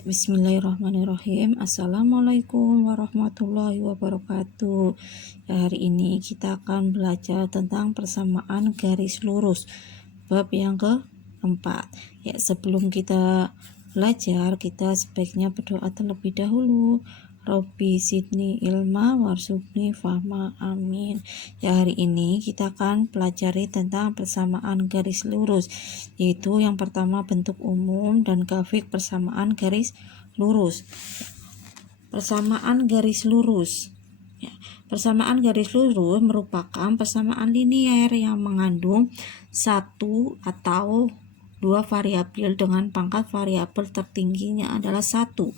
Bismillahirrahmanirrahim. Assalamualaikum warahmatullahi wabarakatuh. Hari ini kita akan belajar tentang persamaan garis lurus, bab yang keempat. Ya, sebelum kita belajar, kita sebaiknya berdoa terlebih dahulu. Robbi Sidni ilma warzuqni fahma, amin. Ya, hari ini kita akan pelajari tentang persamaan garis lurus, yaitu yang pertama bentuk umum dan grafik persamaan garis lurus. Persamaan garis lurus. Ya, persamaan garis lurus merupakan persamaan linear yang mengandung satu atau dua variabel dengan pangkat variabel tertingginya adalah 1.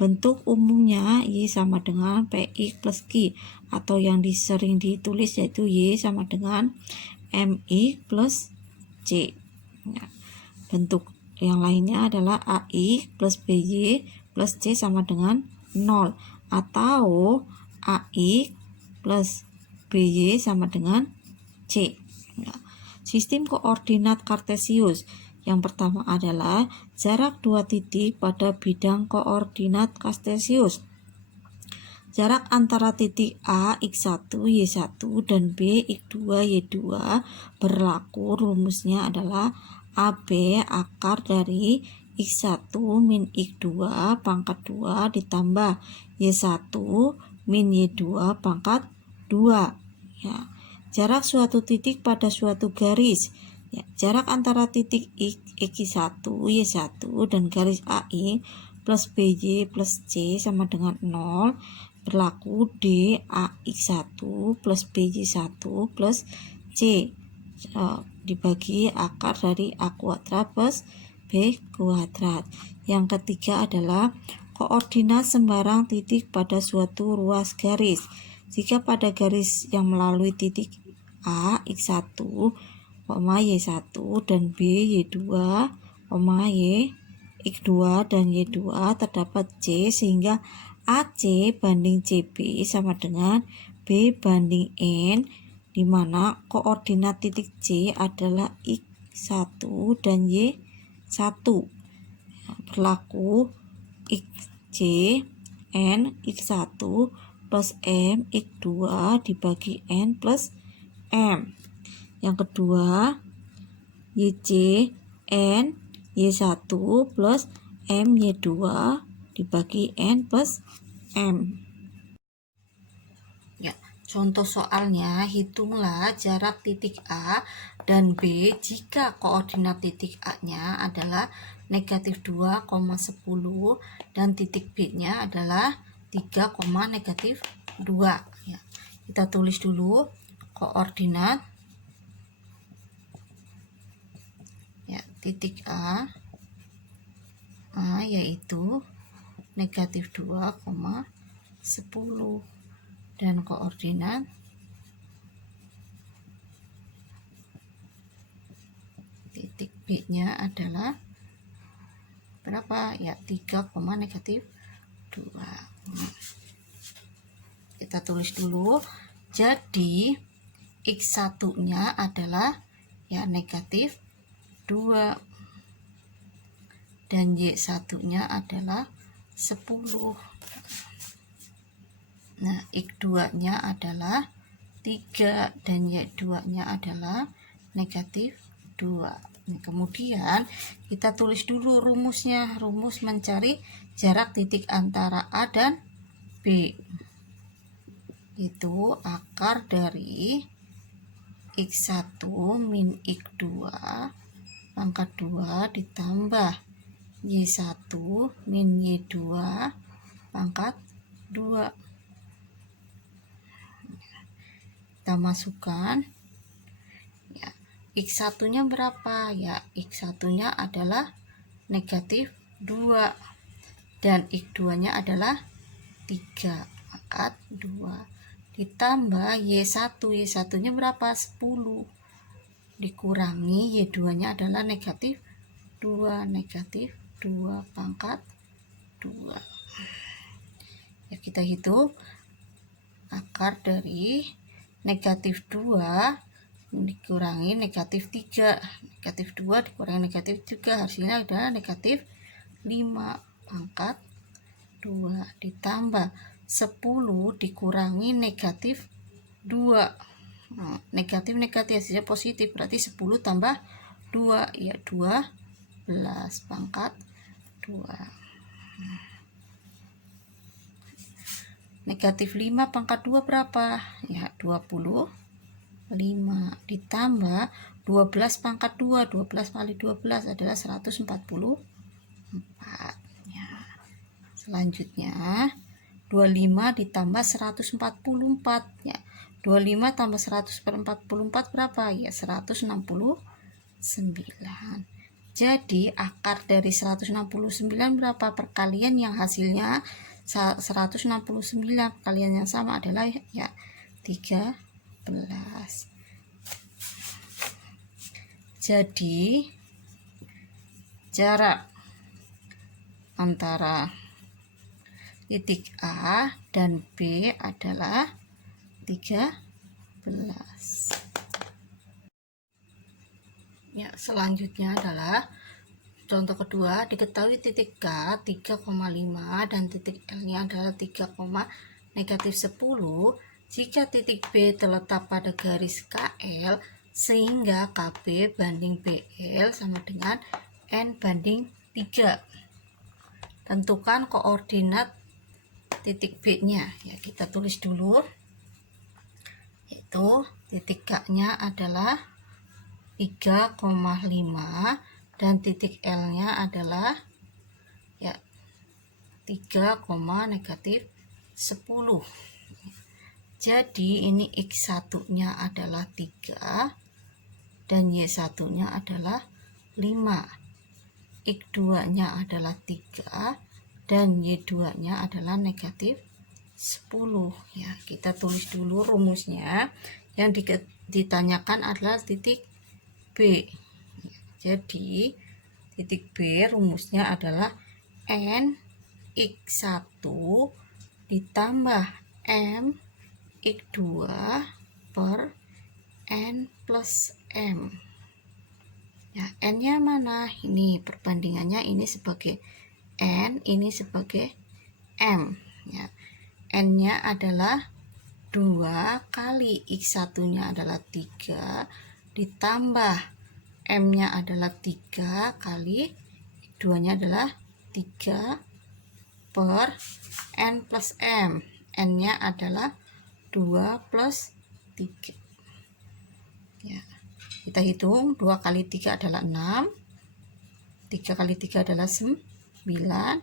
Bentuk umumnya Y sama dengan PX plus Q, atau yang sering ditulis yaitu Y sama dengan MX plus C. Ya, bentuk yang lainnya adalah AI plus BY plus C sama dengan 0, atau AI plus BY sama dengan C. Ya. Sistem koordinat kartesius. Yang pertama adalah jarak dua titik pada bidang koordinat kartesius. Jarak antara titik A X1 Y1 dan B X2 Y2 berlaku, rumusnya adalah AB akar dari X1 min X2 pangkat 2 ditambah Y1 min Y2 pangkat 2. Ya. Jarak suatu titik pada suatu garis. Ya, jarak antara titik X1 Y1 dan garis AI plus BY plus C sama dengan 0 berlaku D AX1 plus BY1 plus C dibagi akar dari A kuadrat plus B kuadrat. Yang ketiga adalah koordinat sembarang titik pada suatu ruas garis. Jika pada garis yang melalui titik A X1, Y1 dan B Y2, Y X2 dan Y2 terdapat C, sehingga AC banding CB sama dengan B banding N, di mana koordinat titik C adalah X1 dan Y1. Berlaku XC N X1 plus M X2 dibagi N plus M. Yang kedua, YC N Y1 plus M Y2 dibagi N plus M. Ya, contoh soalnya, hitunglah jarak titik A dan B jika koordinat titik A-nya adalah negatif 2,10 dan titik B-nya adalah 3, negatif 2. Ya, kita tulis dulu koordinat titik A yaitu negatif 2,10 dan koordinat titik B nya adalah berapa? Ya, 3, negatif 2. Kita tulis dulu. Jadi X1 nya adalah ya negatif 2 dan Y1 nya adalah 10. Nah, X2 nya adalah 3 dan Y2 nya adalah negatif 2. Nah, kemudian kita tulis dulu rumusnya. Rumus mencari jarak titik antara A dan B, itu akar dari X1 min X2 pangkat 2 ditambah Y1 min Y2 pangkat 2. Kita masukkan, ya, X1 nya berapa? Ya, X1 nya adalah negatif 2 dan X2 nya adalah 3 pangkat 2 ditambah Y1 nya berapa? 10 dikurangi Y2 nya adalah negatif 2 pangkat 2. Ya, kita hitung akar dari negatif 2 dikurangi negatif 3. Negatif 2 dikurangi negatif 3 hasilnya adalah negatif 5 pangkat 2 ditambah 10 dikurangi negatif 2. Nah, negatif hasilnya positif, berarti 10 tambah 2 ya 12 pangkat 2. Negatif 5 pangkat 2 berapa? Ya 25 ditambah 12 pangkat 2. 12 kali 12 adalah 144 ya. Selanjutnya 25 ditambah 144 ya. 25 tambah 144 berapa? Ya 169. Jadi akar dari 169 berapa? Perkalian yang hasilnya 169, perkalian yang sama adalah ya 13. Jadi jarak antara titik A dan B adalah 13. Ya, selanjutnya adalah contoh kedua, diketahui titik K 3,5 dan titik L-nya adalah 3, negatif 10. Jika titik B terletak pada garis KL, sehingga KB banding BL sama dengan N banding 3. Tentukan koordinat titik B-nya. Ya, kita tulis dulu. Yaitu titik K-nya adalah 3,5 dan titik L-nya adalah ya 3, negatif 10. Jadi ini X1-nya adalah 3 dan Y1-nya adalah 5. X2-nya adalah 3 dan Y2-nya adalah negatif 10. Ya, kita tulis dulu rumusnya. Yang ditanyakan adalah titik B. Jadi titik B rumusnya adalah N X1 ditambah M X2 per N plus M. Ya, N-nya mana? Ini perbandingannya, ini sebagai N, ini sebagai M. Ya, N-nya adalah 2 kali X1-nya adalah 3 ditambah M-nya adalah 3 kali X2-nya adalah 3 per N plus M. N-nya adalah 2 plus 3. Ya, kita hitung 2 kali 3 adalah 6. 3 kali 3 adalah 9.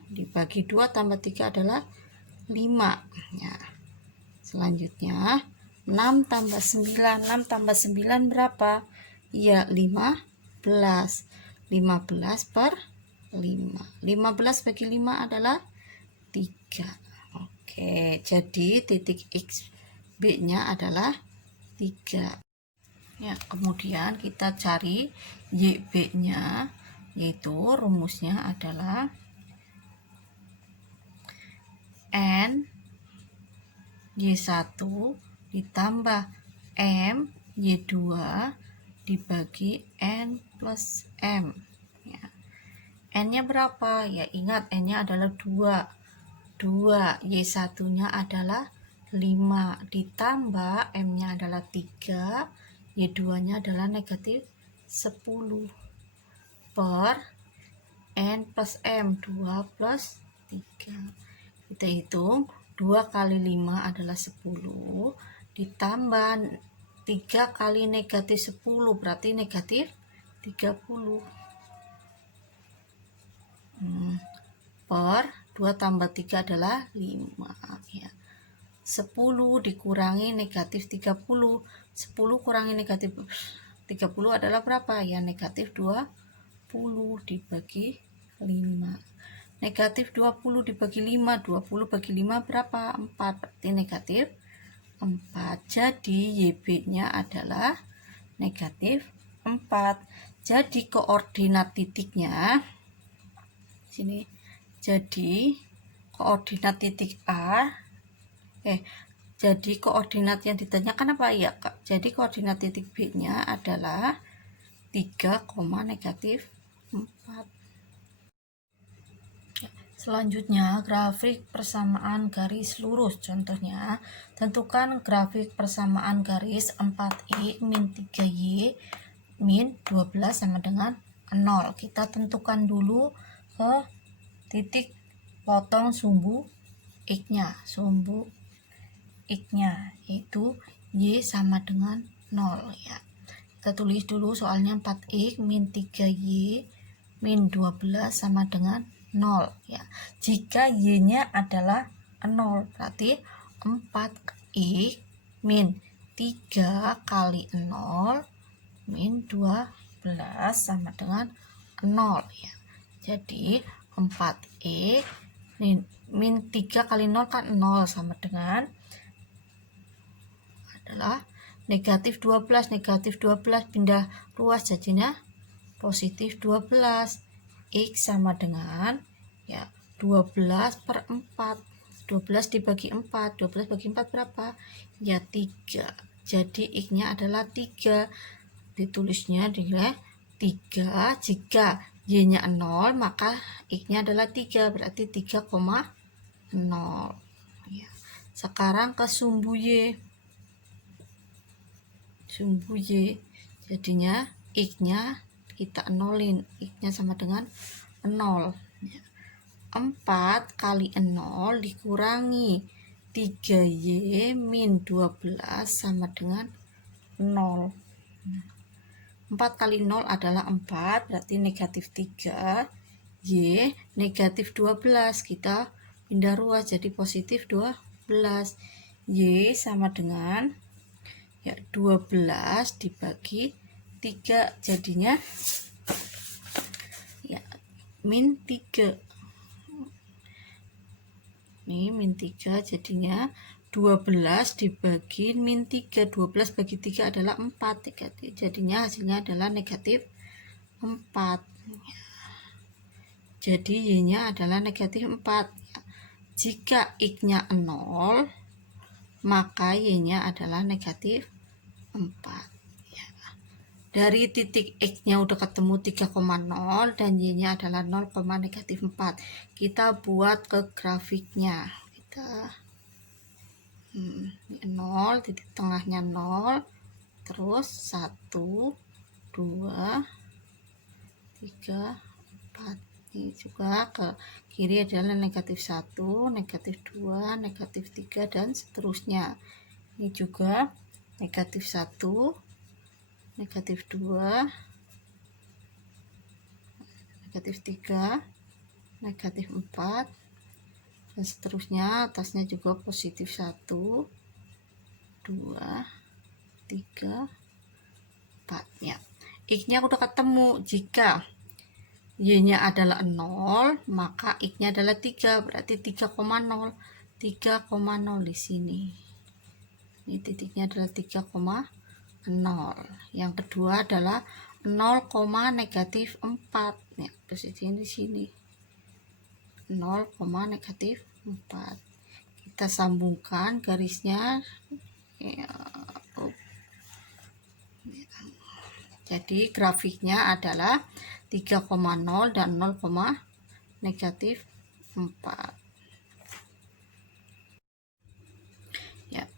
Dibagi 2 tambah 3 adalah 5. Ya. Selanjutnya 6 tambah 9. 6 tambah 9 berapa? Ya 15. 15 per 5. 15 bagi 5 adalah 3. Oke, jadi titik X B-nya adalah 3. Ya, kemudian kita cari YB-nya, yaitu rumusnya adalah N Y1 ditambah M Y2 dibagi N plus M. Ya. N-nya berapa? Ya, ingat N-nya adalah 2. 2, Y1-nya adalah 5 ditambah M-nya adalah 3, Y2-nya adalah negatif 10 per N plus M, 2 plus 3. Kita hitung 2 kali 5 adalah 10 ditambah 3 kali negatif 10 berarti negatif 30 per 2 tambah 3 adalah 5 ya. 10 dikurangi negatif 30. 10 kurangi negatif 30 adalah berapa? Ya negatif 20 dibagi 5. Negatif 20 dibagi 5, 20 bagi 5 berapa? 4, berarti negatif 4. Jadi YB-nya adalah negatif 4. Jadi koordinat titiknya sini. Jadi koordinat titik A jadi koordinat yang ditanyakan apa ya, Kak? Jadi koordinat titik B-nya adalah 3, negatif 4. Selanjutnya, grafik persamaan garis lurus. Contohnya, tentukan grafik persamaan garis 4x min 3y min 12 sama dengan 0. Kita tentukan dulu ke titik potong sumbu x-nya. Sumbu x-nya yaitu y sama dengan 0 ya. Kita tulis dulu soalnya 4x min 3y min 12 sama dengan 0 ya. Jika y-nya adalah 0 berarti 4x min 3 kali 0 min 12 sama dengan 0 ya. Jadi 4x min 3 kali 0 kan 0 sama dengan adalah negatif 12. Negatif 12 pindah ruas jadinya positif 12. X sama dengan ya 12 per 4. 12 dibagi 4. 12 bagi 4 berapa? Ya 3. Jadi X-nya adalah 3. Ditulisnya dengan 3. Jika Y-nya 0 maka X-nya adalah 3. Berarti 3,0 ya. Sekarang ke sumbu Y. Sumbu Y jadinya X-nya kita nolin, X-nya sama dengan 0 4 kali 0 dikurangi 3Y min 12 sama dengan 0. 4 kali 0 adalah 4 berarti negatif 3, Y negatif 12, kita pindah ruas jadi positif 12, Y sama dengan ya 12 dibagi 3 jadinya ya min 3. Ini min 3 jadinya 12 dibagi min 3. 12 bagi 3 adalah 4. Jadinya hasilnya adalah negatif 4. Jadi Y-nya adalah negatif 4. Jika X-nya 0 maka Y-nya adalah negatif 4. Dari titik X-nya udah ketemu 3,0 dan Y-nya adalah 0, negatif 4. Kita buat ke grafiknya. Kita 0, titik tengahnya 0, terus 1, 2, 3, 4. Ini juga ke kiri adalah negatif 1, negatif 2, negatif 3, dan seterusnya. Ini juga negatif 1, negatif 2, negatif 3, negatif 4, dan seterusnya. Atasnya juga positif 1, 2, 3, 4 ya. X-nya udah ketemu. Jika Y-nya adalah 0 maka X-nya adalah 3 berarti 3,0. 3,0 di sini. Ini titiknya adalah 3,0. Yang kedua adalah 0, negatif 4 ya, posisinya di sini 0, negatif 4. Kita sambungkan garisnya ya. Jadi grafiknya adalah 3,0 dan 0, negatif 4.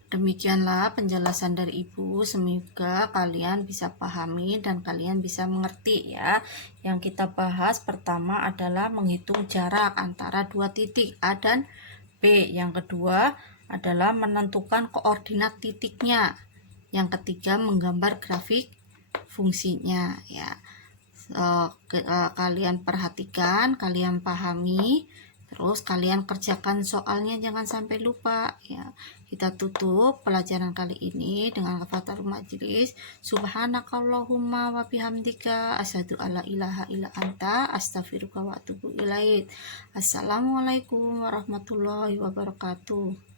Demikianlah penjelasan dari Ibu, semoga kalian bisa pahami dan kalian bisa mengerti ya. Yang kita bahas pertama adalah menghitung jarak antara dua titik A dan B. Yang kedua adalah menentukan koordinat titiknya. Yang ketiga menggambar grafik fungsinya ya. Kalian perhatikan, kalian pahami, terus kalian kerjakan soalnya, jangan sampai lupa ya. Kita tutup pelajaran kali ini dengan kafaratul majlis. Subhanakallahumma wa bihamdika asyhadu alla ilaha illa anta astaghfiruka wa atubu ilaik. Assalamualaikum warahmatullahi wabarakatuh.